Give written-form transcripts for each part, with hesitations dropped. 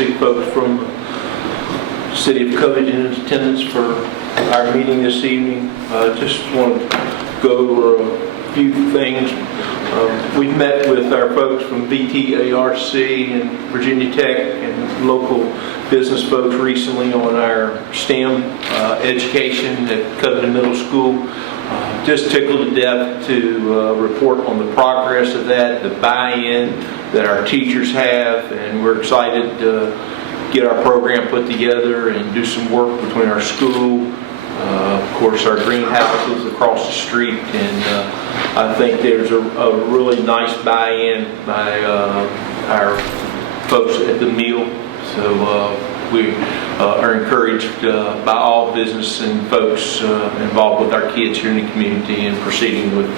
see folks from the City of Covington in attendance for our meeting this evening. Just want to go over a few things. We've met with our folks from VTARC and Virginia Tech and local business folks recently on our STEM education at Covington Middle School. Just tickled to death to report on the progress of that, the buy-in that our teachers have, and we're excited to get our program put together and do some work between our school, of course our greenhouses across the street, and I think there's a really nice buy-in by our folks at the meal. So we are encouraged by all business and folks involved with our kids here in the community and proceeding with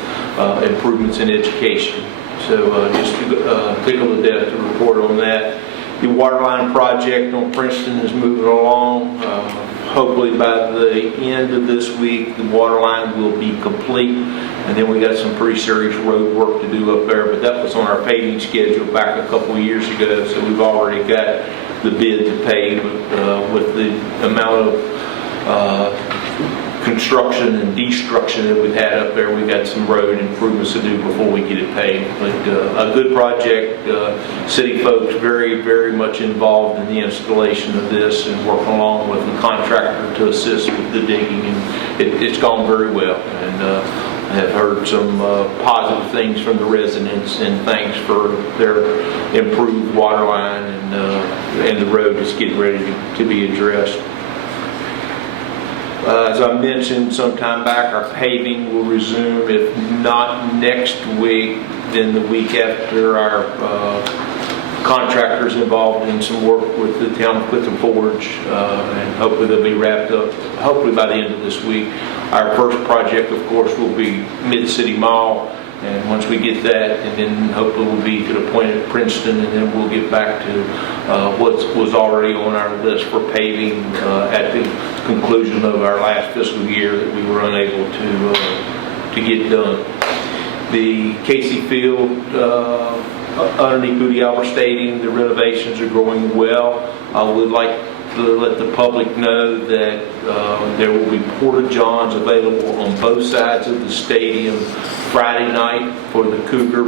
improvements in education. So just tickled to death to report on that. The waterline project on Princeton is moving along. Hopefully by the end of this week the waterline will be complete, and then we got some pretty serious road work to do up there, but that was on our paving schedule back a couple of years ago, so we've already got the bid to pave. With the amount of construction and destruction that we've had up there, we got some road improvements to do before we get it paved. But a good project. City folks very much involved in the installation of this and working along with the contractor to assist with the digging, and it's gone very well. And I have heard some positive things from the residents, and thanks for their improved water line, and the road is getting ready to be addressed. As I mentioned some time back, our paving will resume, if not next week, then the week after. Our contractors involved in some work with the town of Clifton Forge, and hopefully they'll be wrapped up hopefully by the end of this week. Our first project, of course, will be Mid-City Mall, and once we get that, and then hopefully we'll be to the point at Princeton, and then we'll get back to what was already on our list for paving at the conclusion of our last fiscal year that we were unable to get done. The Casey Field underneath Booty Albert Stadium, the renovations are going well. I would like to let the public know that there will be porta johns available on both sides of the stadium Friday night for the Cougar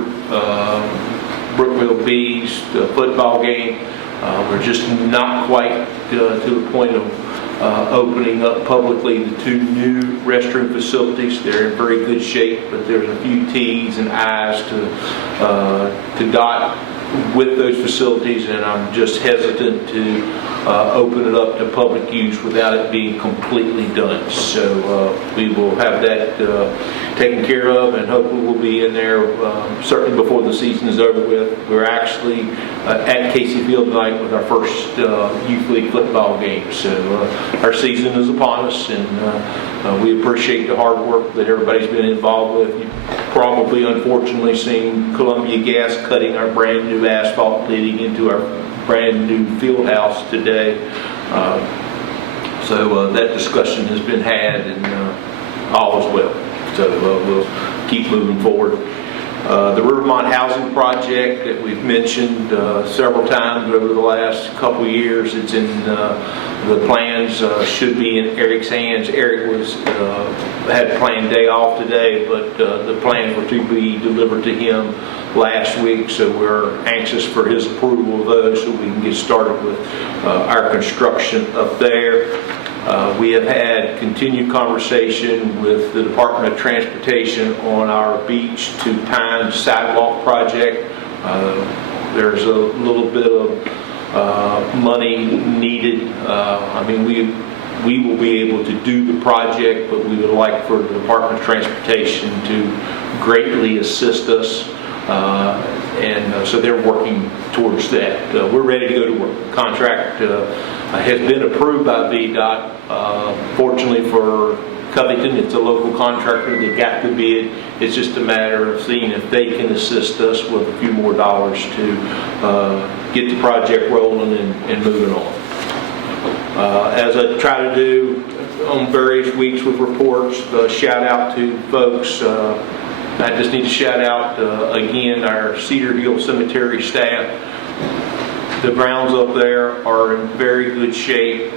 Brookville Bees football game. We're just not quite to the point of opening up publicly the two new restroom facilities. They're in very good shape, but there's a few T's and I's to dot with those facilities, and I'm just hesitant to open it up to public use without it being completely done. So we will have that taken care of, and hopefully we'll be in there certainly before the season is over with. We're actually at Casey Field tonight with our first youth league football game. So our season is upon us, and we appreciate the hard work that everybody's been involved with. You've probably unfortunately seen Columbia Gas cutting our brand new asphalt leading into our brand new field house today. So that discussion has been had, and all is well. So we'll keep moving forward. The Rivermont housing project that we've mentioned several times over the last couple years, it's in the plans, should be in Eric's hands. Eric had a planned day off today, but the plans were to be delivered to him last week, so we're anxious for his approval of those so we can get started with our construction up there. We have had continued conversation with the Department of Transportation on our Beach to Pine sidewalk project. There's a little bit of money needed. I mean, we will be able to do the project, but we would like for the Department of Transportation to greatly assist us. And so they're working towards that. We're ready to go to work. The contract has been approved by VDOT. Fortunately for Covington, it's a local contractor that got the bid. It's just a matter of seeing if they can assist us with a few more dollars to get the project rolling and moving on. As I try to do on various weeks with reports, shout out to folks. I just need to shout out again our Cedar Hill Cemetery staff. The grounds up there are in very good shape.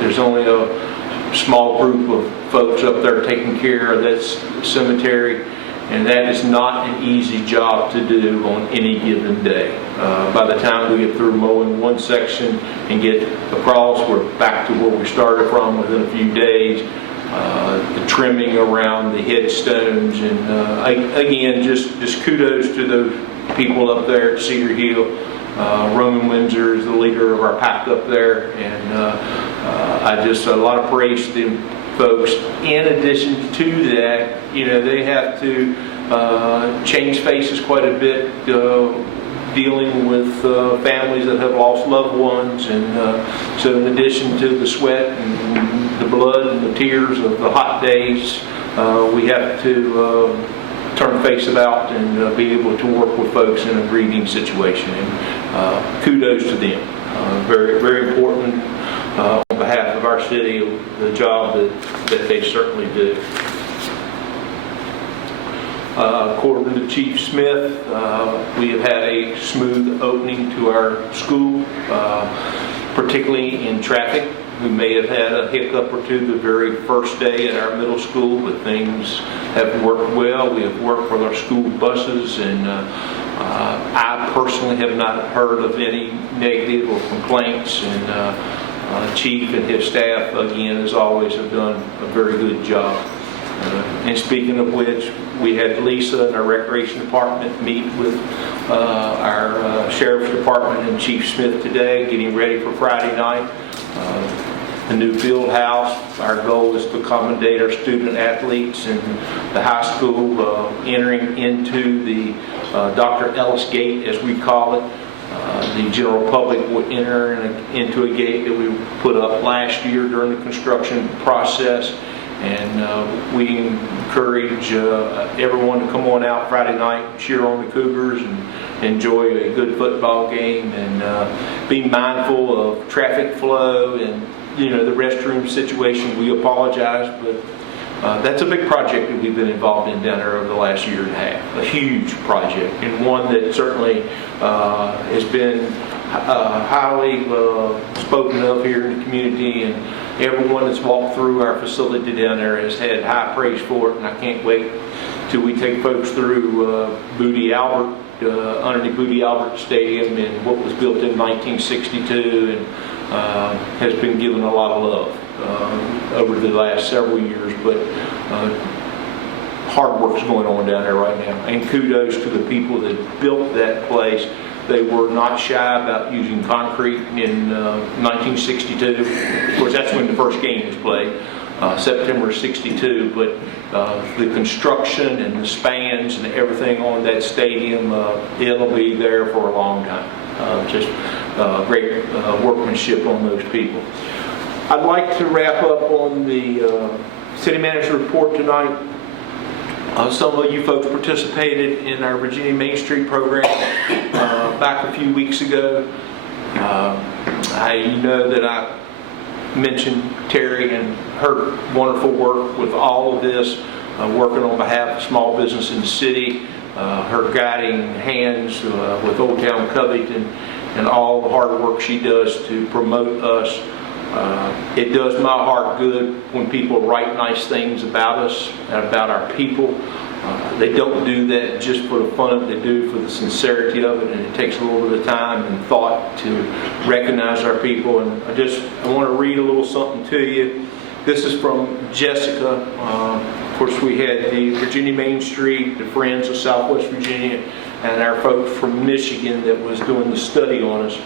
There's only a small group of folks up there taking care of that cemetery, and that is not an easy job to do on any given day. By the time we get through mowing one section and get across, we're back to where we started from within a few days. The trimming around the headstones, and again, just kudos to those people up there at Cedar Hill. Roman Windsor is the leader of our pack up there, and a lot of praise to them folks. In addition to that, they have to change faces quite a bit, dealing with families that have lost loved ones, and so in addition to the sweat and the blood and the tears of the hot days, we have to turn face about and be able to work with folks in a grieving situation, and kudos to them. Very, very important on behalf of our city, the job that they certainly do. According to Chief Smith, we have had a smooth opening to our school, particularly in traffic. We may have had a hiccup or two the very first day at our middle school, but things have worked well. We have worked with our school buses, and I personally have not heard of any negative or complaints, and Chief and his staff, again, as always, have done a very good job. And speaking of which, we had Lisa in our recreation department meet with our sheriff's department and Chief Smith today, getting ready for Friday night. The new field house, our goal is to accommodate our student athletes in the high school, entering into the Dr. Ellis Gate, as we call it. The general public will enter into a gate that we put up last year during the construction process. And we encourage everyone to come on out Friday night, cheer on the Cougars, and enjoy a good football game, and be mindful of traffic flow and the restroom situation. We apologize, but that's a big project that we've been involved in down there over the last year and a half. A huge project, and one that certainly has been highly spoken of here in the community, and everyone that's walked through our facility down there has had high praise for it, and I can't wait till we take folks through Booty Albert, underneath Booty Albert Stadium, and what was built in 1962, and has been given a lot of love over the last several years, but hard work's going on down there right now, and kudos to the people that built that place. They were not shy about using concrete in 1962. Of course, that's when the first game was played, September 62. But the construction and the spans and everything on that stadium, it'll be there for a long time. Just great workmanship on those people. I'd like to wrap up on the city manager report tonight. Some of you folks participated in our Virginia Main Street program back a few weeks ago. I know that I mentioned Terry and her wonderful work with all of this, working on behalf of small business in the city, her guiding hands with Old Town Covington, and all the hard work she does to promote us. It does my heart good when people write nice things about us and about our people. They don't do that just for the fun of it, they do for the sincerity of it, and it takes a little bit of time and thought to recognize our people. And I want to read a little something to you. This is from Jessica. Of course, we had the Virginia Main Street, the Friends of Southwest Virginia, and our folks from Michigan that was doing the study on us.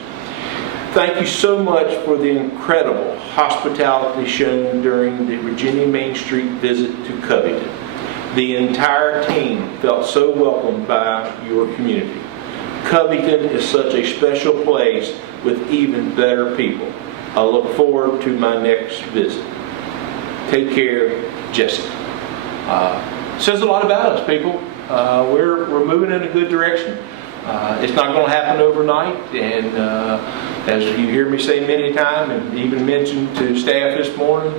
Thank you so much for the incredible hospitality shown during the Virginia Main Street visit to Covington. The entire team felt so welcomed by your community. Covington is such a special place with even better people. I look forward to my next visit. Take care, Jessica. Says a lot about us, people. We're moving in a good direction. It's not going to happen overnight, and as you hear me say many times, and even mentioned to staff this morning,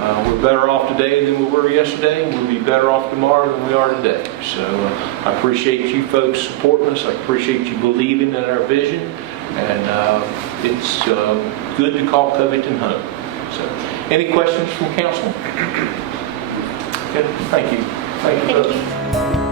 we're better off today than we were yesterday, and we'll be better off tomorrow than we are today. So I appreciate you folks supporting us. I appreciate you believing in our vision, And it's good to call Covington home. So, any questions from council? Okay, thank you. Thank you. Thank you.